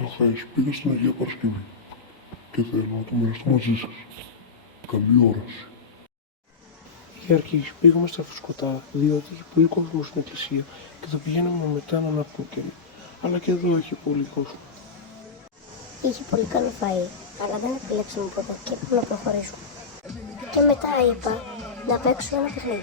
Καταρχάς, πήγα στην Αγία Παρασκευή και θέλω να το μοιραστώ μαζί σας. Καλή όραση. Για αρχής πήγαμε στα φουσκωτά, διότι είχε πολύ κόσμο στην εκκλησία και θα πηγαίναμε μετά να αναπνούκαμε. Αλλά και εδώ είχε πολύ κόσμο. Είχε πολύ καλό φαΐ, αλλά δεν επιλέξαμε ποτέ και είπαμε να προχωρήσουμε. Και μετά είπα να παίξω ένα παιχνίδι.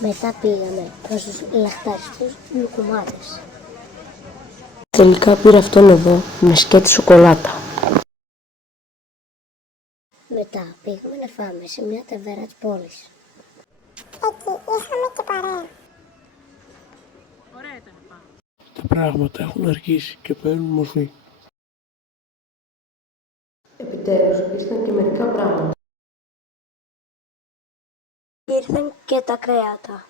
Μετά πήγαμε προς τους λαχτάριστους λουκουμάδες. Τελικά πήρα αυτόν εδώ με σκέτη σοκολάτα. Μετά πήγαμε να φάμε σε μια ταβέρνα της πόλης. Εκεί είχαμε και παρέα. Τα πράγματα έχουν αρχίσει και παίρνουν μορφή. Επιτέλους ήρθαν και μερικά πράγματα. Ήρθαν και τα κρέατα.